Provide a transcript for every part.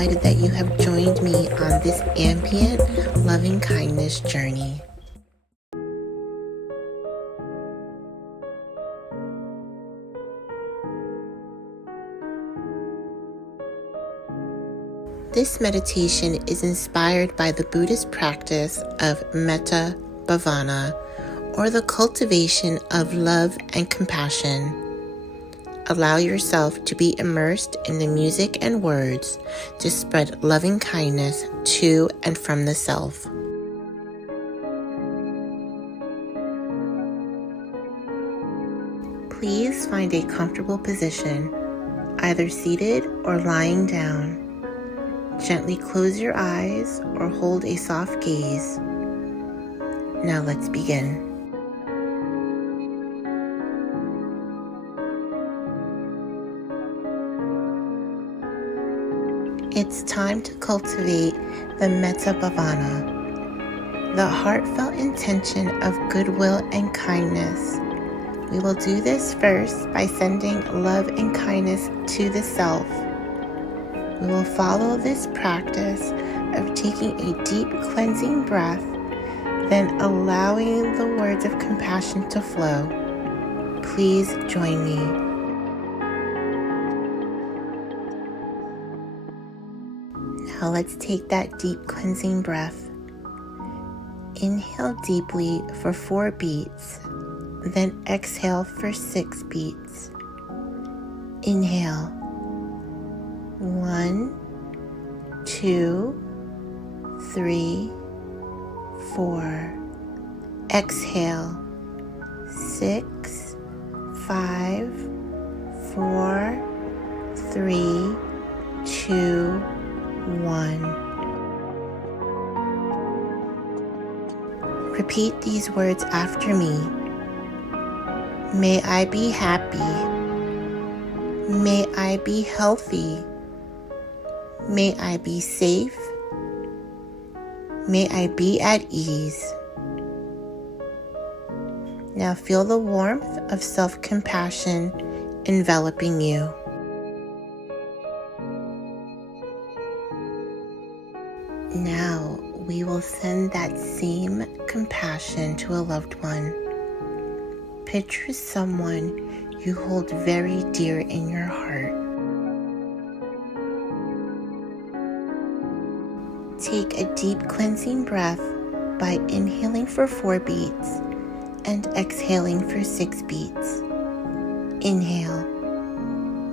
delighted that you have joined me on this ambient loving kindness journey. This meditation is inspired by the Buddhist practice of metta bhavana, or the cultivation of love and compassion. Allow yourself to be immersed in the music and words to spread loving kindness to and from the self. Please find a comfortable position, either seated or lying down. Gently close your eyes or hold a soft gaze. Now let's begin. It's time to cultivate the metta bhavana, the heartfelt intention of goodwill and kindness. We will do this first by sending love and kindness to the self. We will follow this practice of taking a deep cleansing breath, then allowing the words of compassion to flow. Please join me. Now let's take that deep cleansing breath. Inhale deeply for 4 beats, then exhale for 6 beats. Inhale. 1, 2, 3, 4. Exhale. 6, 5, 4, 3, 2, 1. Repeat these words after me. May I be happy. May I be healthy. May I be safe. May I be at ease. Now feel the warmth of self-compassion enveloping you. Now we will send that same compassion to a loved one. Picture someone you hold very dear in your heart. Take a deep cleansing breath by inhaling for 4 beats and exhaling for 6 beats. Inhale.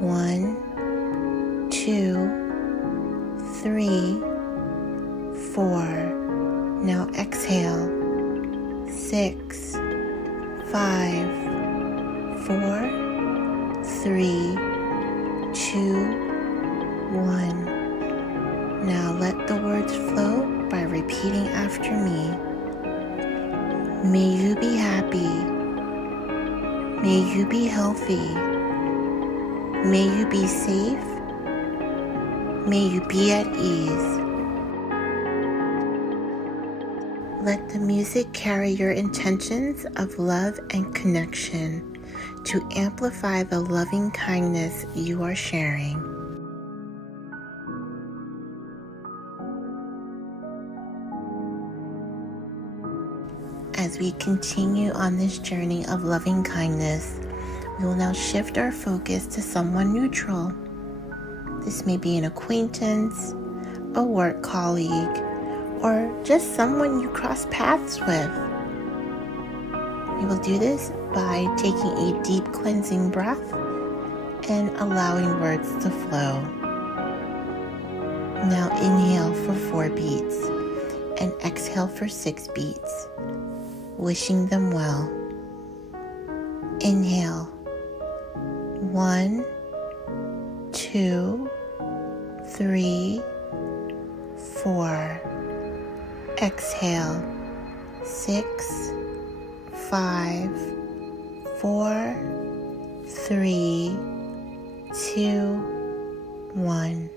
1, 2, 3, 4. Now exhale. 6, 5, 4, 3, 2, 1. Now let the words flow by repeating after me. May you be happy. May you be healthy. May you be safe. May you be at ease. Let the music carry your intentions of love and connection to amplify the loving kindness you are sharing. As we continue on this journey of loving kindness, we will now shift our focus to someone neutral. This may be an acquaintance, a work colleague, or just someone you cross paths with. You will do this by taking a deep cleansing breath and allowing words to flow. Now inhale for 4 beats and exhale for 6 beats, wishing them well. Inhale. 1, 2, 3, 4. Exhale. 6, 5, 4, 3, 2, 1.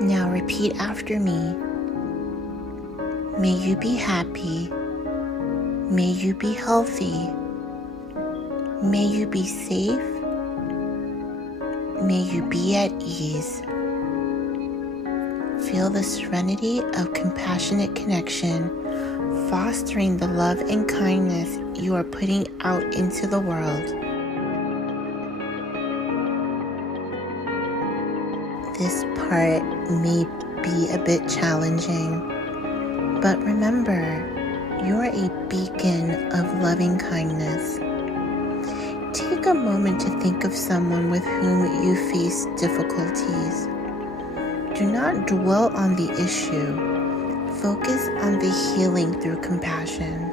Now repeat after me. May you be happy. May you be healthy. May you be safe. May you be at ease. Feel the serenity of compassionate connection, fostering the love and kindness you are putting out into the world. This part may be a bit challenging, but remember, you're a beacon of loving kindness. Take a moment to think of someone with whom you face difficulties. Do not dwell on the issue. Focus on the healing through compassion.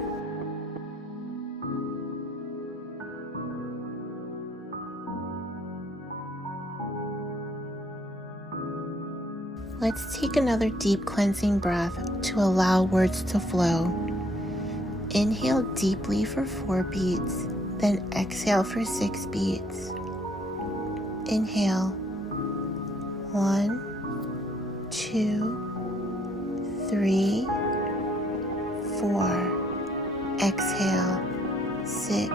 Let's take another deep cleansing breath to allow words to flow. Inhale deeply for 4 beats, then exhale for 6 beats. Inhale. 1, 2, 3, 4. Exhale. 6,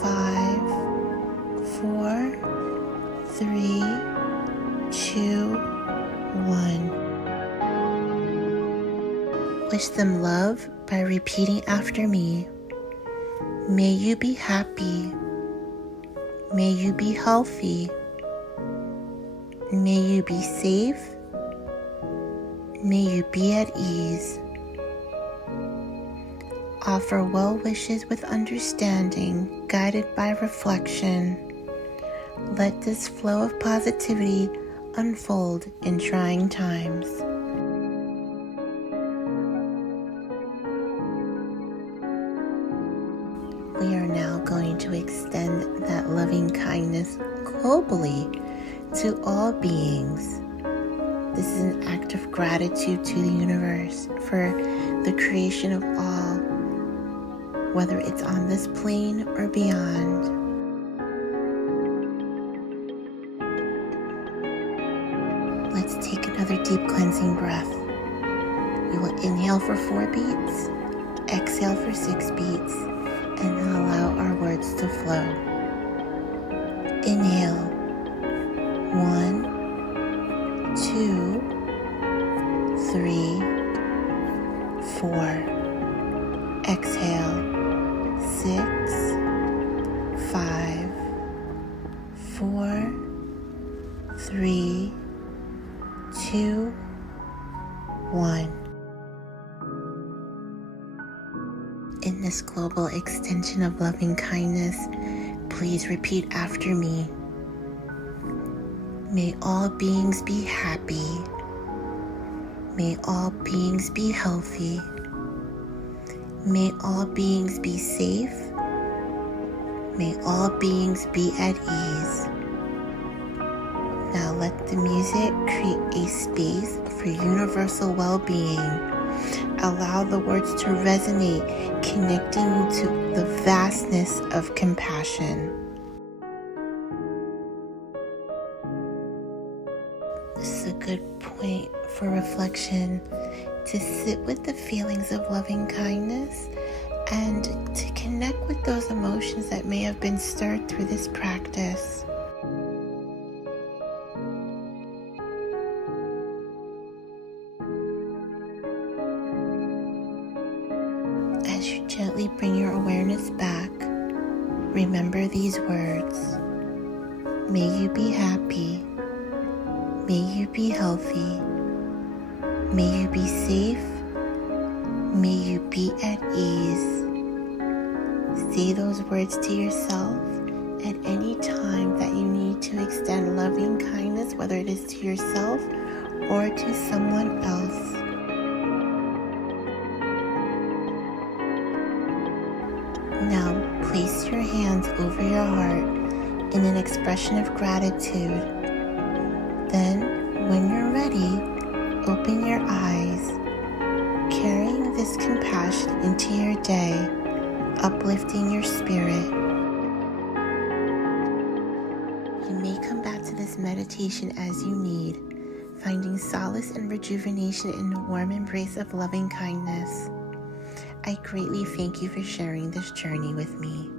5, 4, 3, 2, 1. Wish them love by repeating after me. May you be happy. May you be healthy. May you be safe. May you be at ease. Offer well wishes with understanding, guided by reflection. Let this flow of positivity unfold in trying times. We are now going to extend that loving kindness globally to all beings. This is an act of gratitude to the universe for the creation of all, whether it's on this plane or beyond. Let's take another deep cleansing breath. We will inhale for 4 beats, exhale for 6 beats, and allow our words to flow. Inhale. 1, 2, 3, 4. Exhale. 6, 5, 4, 3, 2, 1. In this global extension of loving kindness, please repeat after me. May all beings be happy. May all beings be healthy. May all beings be safe. May all beings be at ease. Now let the music create a space for universal well-being. Allow the words to resonate, connecting you to the vastness of compassion. This is a good point for reflection, to sit with the feelings of loving kindness and to connect with those emotions that may have been stirred through this practice. As you gently bring your awareness back, remember these words. May you be happy. May you be healthy. May you be safe. May you be at ease. Say those words to yourself at any time that you need to extend loving kindness, whether it is to yourself or to someone else. Now place your hands over your heart in an expression of gratitude. Then, when you're ready, open your eyes, carrying this compassion into your day, uplifting your spirit. You may come back to this meditation as you need, finding solace and rejuvenation in the warm embrace of loving kindness. I greatly thank you for sharing this journey with me.